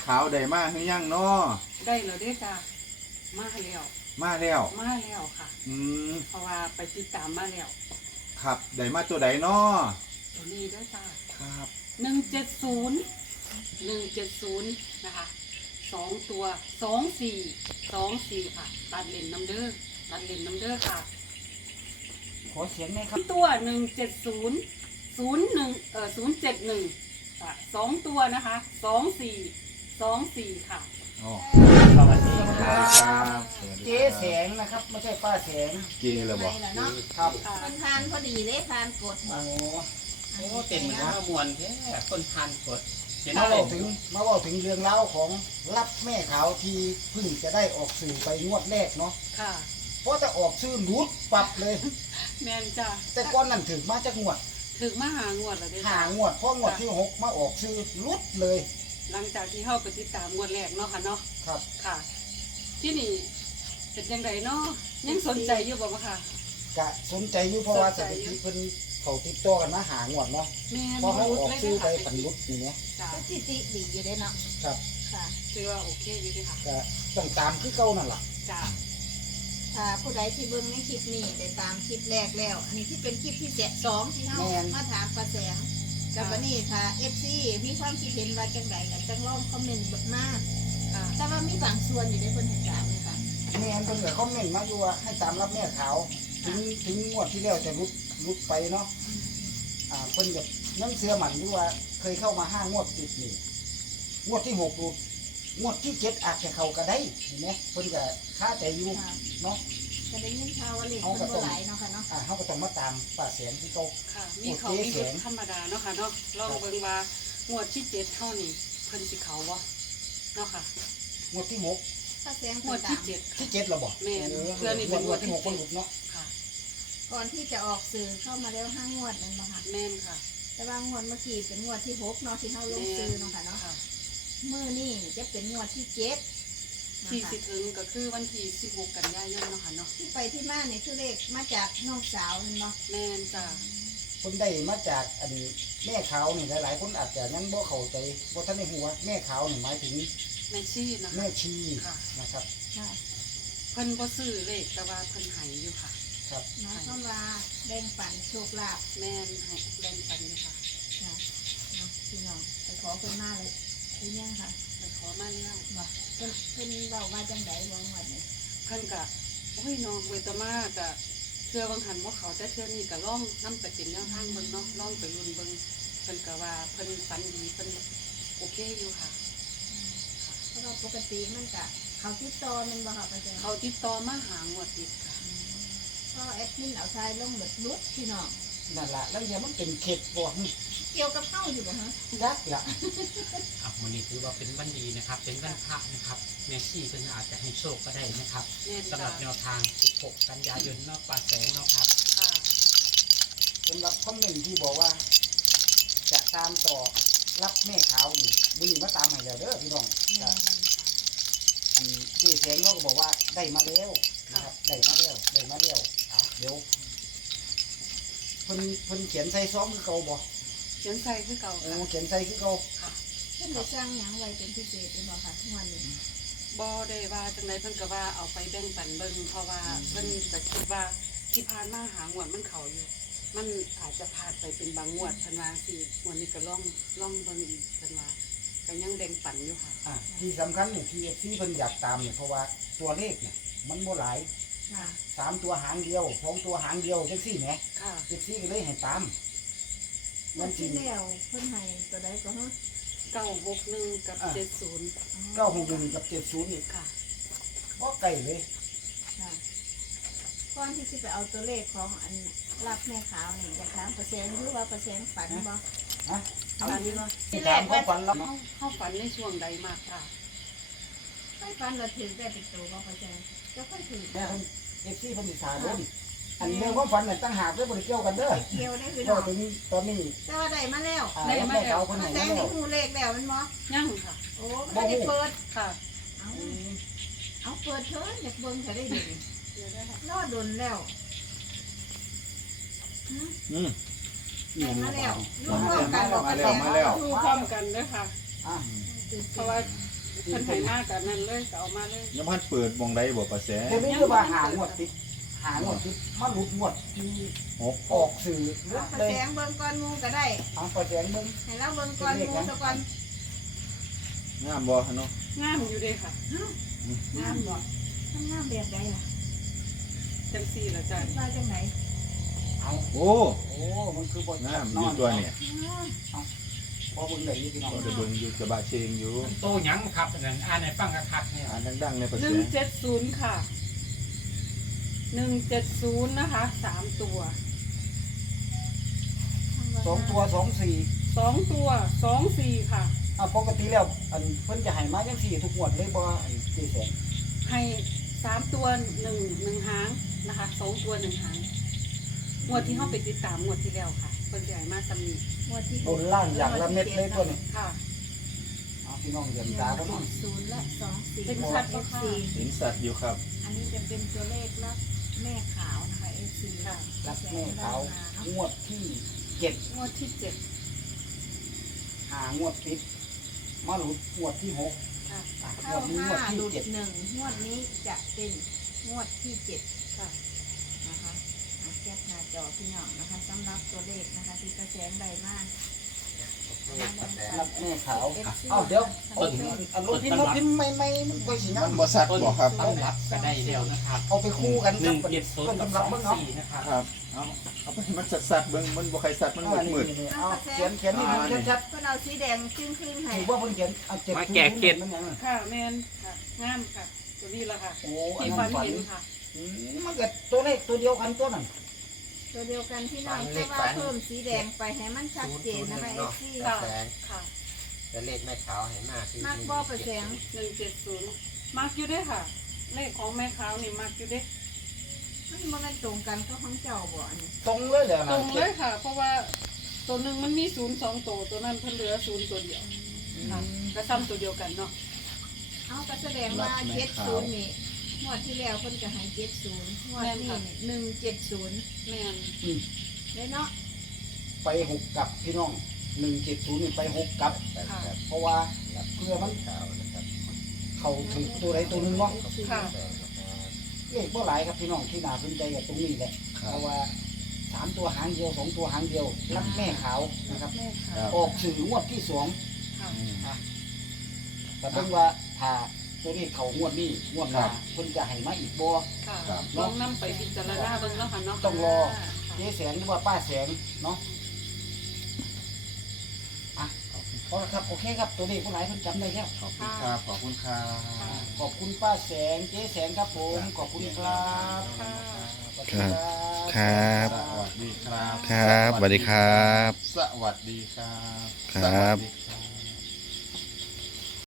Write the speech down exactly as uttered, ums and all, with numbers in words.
ขาวได้มาหรือยังเนาะได้แล้วเด้อจ้ามาแล้วมาแล้วมาแล้วค่ะอืมเพราะว่าไปติดตามมาแล้วครับได้มาตัวใดเนาะตัวนี้เด้อจ้าครับหนึ่งเจ็ดศูนย์หนึ่งเจ็ดศูนย์นะคะสองตัวสองสี่สองสี่ค่ะตัดเลนน้ำเด้อตัดเลนน้ำเด้อค่ะขอเสียงหน่อยครับตัวหนึ่งเจ็ดศูนย์ศูนย์หนึ่งเอ่อศูนย์เจ็ดหนึ่งสองตัวนะคะสองสี่สองสี่ค่ะสวัสดีครับเจ๊แสงนะครับไม่ใช่ป้าแสงเกเลยบอกครับคนทานพอดีเลยทานกดโอ้โอ้เต็มเหมือนว่ามวนแค่คนทานกดมาเล่าถึงมาเล่าถึงเรื่องเล่าของรับแม่ขาวที่เพิ่งจะได้ออกสื่อไปงวดแรกเนาะค่ะเพราะจะออกชื่อรุดปรับเลยแม่นจ้ะแต่ก้อนนั่นถึงมาจากงวดถึงมาหางวดแล้วได้หางวดเพราะงวดที่หกมาออกชื่อรุดเลยหลังจากที่เข้าไปติดตามงวดแรกเนาะค่ะเนาะครับค่ะที่นี่เป็นยังไงเนาะยังสนใจอยู่บ่ค่ะกะสนใจอยู่เพราะว่าสถิติเพิ่นเขาติดต่อกันมาหางวดเนาะพอเขาออกชื่อไปผันรุดนี่เนี่ยสถิติดีอยู่ได้เนาะครับค่ะคือว่าโอเคอยู่ดีค่ะก็ต้องตามคือเก่านั่นแหละจ้าถ้าผู้ใดที่เบิ่งในคลิปนี้ได้ตามคลิปแรกแล้วอันนี้ที่เป็นคลิปที่เจ็ดสองที่เขามาถามป้าแสงกับวันนี้ค่ะเอฟซีมีความคิดเห็นว่าจังไดกันจังลองคอมเมนต์มากแต่ว่ามีบางส่วนอยู่ในคนเห็นตามเลยค่ะแม่นเพิ่นก็คอมเมนต์มาอยู่ว่าให้ตามรับแม่ขาวถึงถึงงวดที่แล้วจะรุดรุดไปเนาะอ่าเพิ่นก็ยังเชื่อมั่นอยู่ว่าเคยเข้ามาห้างวดติดนี่งวดที่หกรุดงวดที่เจ็ดอาจจะเข้าก็ได้เห็นไหมเพิ่นก็คาใจอยู่เนาะจะได้ยินข่าวว่าเลขเพิ่นบ่หลายเนาะค่ะเนาะอ่าเฮาก็ต้องมาตามป้าแสงที่โตค่ะมีเขามีธรรมดาเนาะค่ะเนาะลองเบิ่งว่างวดที่เจ็ดเท่านี้เพิ่นสิเขาบ่เนาะค่ะงวดที่หกป้าแสงงวดที่เจ็ดที่เจ็ดเราบอกแม่นเพื่อนี่เป็นงวดที่หกคนหลุดเนาะค่ะก่อนที่จะออกสื่อเข้ามาแล้วห้างวดนั่นบ่ค่ะแม่นค่ะแต่ว่างวดเมื่อกี้เป็นงวดที่หกเนาะที่เฮาลงสื่อเนาะค่ะเนาะมื้อนี้จะเป็นงวดที่เจ็ดที่สิถึงก็คือวันที่สิบหกกันยายนเนาะค่ะเนาะที่ไปที่มาเนี่ยคือเลขมาจากน้องสาวเห็นบ่แม่นจ้ะคนได้มาจากอันแม่ขาวนี่หลายๆคนอาจจะยังบ่เข้าใจบ่ทันได้ฮู้ว่าแม่ขาวนี่หมายถึงแม่ชีนะคะแม่ชีนะครับค่ะเพิ่นบ่ซื้อเลขแต่ว่าเพิ่นให้อยู่ค่ะครับหมายความว่าแบ่งปันโชคลาภแม่นให้แบ่งปันอยู่ค่ะค่ะเนาะพี่น้องไปขอเพิ่นมาเลยหรือยังค่ะไปขอมาแล้วบ่เพิ่นเพิ่นเว้าว่าจังได๋บ่งวดนี้เพิ่นก็โอ้ยน้องเวตมาก็เทื่อบางหันบ่เขาแต่เทื่อนี้ก็ลองนำไปเป็นแนวทางเบิ่งเนาะลองไปลุ้นเบิ่งเพิ่นก็ว่าเพิ่นฝันดีเพิ่นโอเคอยู่ค่ะเพราะว่าปกติมันก็เขาติดต่อมันบ่ค่ะป้าแจ๋เขาติดต่อมาหางวดติดค่ะก็แอดมินเอาทรายลงเบิดลุดพี่น้องนั่นล่ะแล้วเนี่ยมันเป็นเข็ดบ่เกี่ยวกับเฮาอยู่บ่ฮะยักล่ะครับวันนี้ถือว่าเป็นวันดีนะครับเป็นวันพระนะครับแม่ชีเพิ่นอาจจะให้โชคก็ได้นะครับสำหรับแนวทางสิบหกกันยายนนอกป่าแสงเนาะครับค่ะสำหรับคอมเมนต์ที่บอกว่าจะตามต่อรับแม่ขาวนี่มื้อนี้มาตามให้แล้วเด้อพี่น้องอันที่แสงเขาก็บอกว่าได้มาแล้วนะครับได้มาแล้วได้มาแล้วอ่ะเดี๋ยวเพิ่นเพิ่นเขียนใส่ซ้อมคือเก่าบ่เขียนใส่คือเก่าโอ้เขียนใส่คือเก่าค่ะเพิ่นได้สร้างหยังไว้เป็นพิเศษหรือบ่ค่ะทุกวันนี้บ่ได้ว่าจังไดเพิ่นก็ว่าเอาไปแบ่งปันเบิ่งเพราะว่าเพิ่นก็คิดว่าที่ผ่านมาหางวดมันเข้าอยู่มันอาจจะพลาดไปเป็นบางงวดเพิ่นว่าสิงวดนี้ก็ลองลองเบิ่งอีกเพิ่นว่าก็ยังแบ่งปันอยู่ค่ะอ่ะที่สำคัญนี่ที่ที่เพิ่นอยากตามเนี่ยเพราะว่าตัวเลขเนี่ยมันบ่หลายสามตัวหางเดียวสองตัวหางเดียวจังซี่แหมค่ะจังซี่ก็เลยให้ตามมันที่แล้วเพิ่นให้ตัวใดก็ฮะเก้าหกหนึ่งกับเจ็ดศูนย์เก้าหกหนึ่งกับเจ็ดศูนย์นี่ค่ะบ่ไกลเลยค่ะก่อนที่สิไปเอาตัวเลขของอันรับแม่ขาวนี่อยากถามเปอร์เซ็นต์หรือว่าเปอร์เซ็นต์ฝันบ่ฮะเอาดีบ่ที่แรกเขาฝันแล้วเฮาฝันในช่วงใดมากค่ะไม่ฝันเราถึงได้ติดตัวบ่เปอร์เซ็นต์จะค่อยถึงแม่เพิ่น เอฟ ซี เพิ่นสิถามเด้ออันเรื่องความฝันน่ะตั้งหากเด้อบ่ได้เกี่ยวกันเด้อเกี่ยวได้คือเนาะตอนนี้ตอนนี้แต่ว่าได้มาแล้วได้มาแล้วเพิ่นให้มาแล้วฮู้เลขแล้วมันบ่ยังค่ะโอ้บ่ได้เปิดค่ะเอาเอาเปิดเถิดอยากเบิ่งจะได้ดีรอดนแล้วอืมได้มาแล้วรู้พร้อมกันบอกกันแล้วรู้พร้อมกันเด้อค่ะออ่ะเพราะว่าเพิ่นให้มากกับนั้นเลยก็เอามาเลยยังพันเปิดมองใดบ่ประแสเดี๋ยวนี้คือว่าหางวดติดหางวดติดมาหลุดงวดที่หกออกสื่อเอาเลือดประเลยแสงเบิ่งก่อนหมูก็ได้เอาประแสงมึงให้เราเบิ่งก่อนหมูซะก่อนงามบ่เนาะงามอยู่เด้ค่ะงามบ่ทำงามแบบใดล่ะจังซี่ล่ะจ้ะว่าจังไหนเอาโอ้โอ้มันคือบทงามอยู่ตัวเนี่ยพอมึงไหนนี่พี่น้องก็จะเบิ่งอยู่กระบะเชงอยู่โตหยังครับอันนั้นอ่านให้ฟังคักๆเนี่ยอ่านดังๆในประหแสนึ่งเจ็ดศูนย์ค่ะหนึ่งเจ็ดศูนย์นะคะสามตัวสองตัวสองสี่สองตัวสองสี่ค่ะอ่ะปกติแล้วอันเพิ่นจะให้มาจังสี่ทุกงวดเลยบ่ไอ้เจ๊แสงให้สามตัวหนึ่งหนึ่งหางนะคะสองตัวหนึ่งหางงวดที่เข้าไปติดตามงวดที่แล้วค่ะเพิ่นใหญ่มากตำหนิงวดที่บนล่างอย่างละเม็ดเลยตัวนี้ค่ะเอาพี่น้องเดือหนนึ่งตาบ่น้องศูนย์และสองสี่เป็นชัดปะคะเห็นสัตว์อยู่ครับอันนี้จะเป็นตัวเลขรับแม่ขาวนะคะเอฟซีค่ะรับแม่เขางวดที่เจ็ดงวดที่เจ็ดหางวดติดมาหลุดงวดที่หกค่ะอ่ะงเข้าวดนี้ห้างวดที่หลุดเจ็ดหนึ่งงวดนี้จะเป็นงวดที่เจ็ดค่ะนะคะอ่ะแคปหน้าจอพี่น้องนะคะสำหรับตัวเลขนะคะที่กระแสงใดมากรับแม่ขาวเอ้าเดี๋ยวเอาอันรถพิมพ์รถพิมพ์ไม่ไม่มันไปสินะมันบ่สัตว์บ่ครับตำรับก็ได้แล้วนะครับเอาไปคู่กันหกันึ่บงเจ็ดศูนต้นย์กับตำสรับองเบิ่งเนาะสี่นะครับครับเอาเอาไปให้มันสัตว์ๆเบิ่งมันบ่ใครสัตว์มันเอามืดนี่มืดนี่เอาเขียนเขียนนี่มันชัดก็เราสีแดงครึ่งครึ่งๆให้ถูกว่าเพิ่นเขียนเอาเจ็ดมาแก่เก็ดมันหยังค่ะแมนค่ะงามค่ะ ตัวนี้ละค่ะโอ้อันที่นั้ฝันนฝันเห็นค่ะอืมมันก็ตัวเลขตัวเดียวกันตัวนั้นตัวเดียวกันพี่น้องแต่ว่าเพิ่มสีแดงไปให้มันชัดเจนนะคะเอฟซีค่ะแสงค่ะแต่เลขแม่ขาวเห็นมากคือมากบ่ประแสงหนึ่งเจ็ดศูนย์มากอยู่เด้อค่ะ เลขของแม่ขาวนี่มากอยู่เด้อมันบ่แม่นตรงกันก็ของเจ้าบ่อันนี้ตรงเลยเหรอตนะรงเลยค่ะ เพราะว่าตัวหนึ่งมันมีศูนย์สองตัวตัวนั้นเพิ่นเหลือศูนย์ตัวเดียวค่ะก็ซ้ำตัวเดียวกันเนาะเอาก็แสดงว่าเจ็ดศูนย์นี่งวดที่แล้วเพิ่นก็ให้เจ็ดศูนย์งวดนี้หนึ่งเจ็ดศูนย์แม่นอืมเลยเนาะไปหกกลับพี่น้องหนึ่งเจ็ดศูนย์นี่ไปหกกลับค่ะเพราะว่าเพื่อมันขาวนะครับเขาถึงตัวใดตัวหนึ่งเนาะค่ะแสงนะครับเลขบ่หลายครับพี่น้องที่น่าสนใจกับตรงนี้แหละครัเพบราะว่าสามตัวหางเดียวสองตัวหางเดียวรับแม่ขาวนะครับแม่ขาวครับออกสื่องวดที่สองค่ะอืมแต่เพิ่งว่าถ้าตัวนี้เขางวดนี้งวดหน้าครับเพิ่นจะให้มาอีกบ่ค่ะครับลองนำไปพิจารณาเบิ่งเนาะค่ะเนาะต้องรอค่ะเจ๊แสงหรือว่าป้าแสงเนาะอ่ะพอแล้วครับโอเคครับตัวนี้ผู้หลายเพิ่นจำได้แล้วขอบคุณครับ ขอบคุณครับขอบคุณป้าแสงเจ๊แสงครับผมขอบคุณครับค่ะขอบคุณครับครับสวัสดีครับครับสวัสดีครับสวัสดีครับครับสวัสดี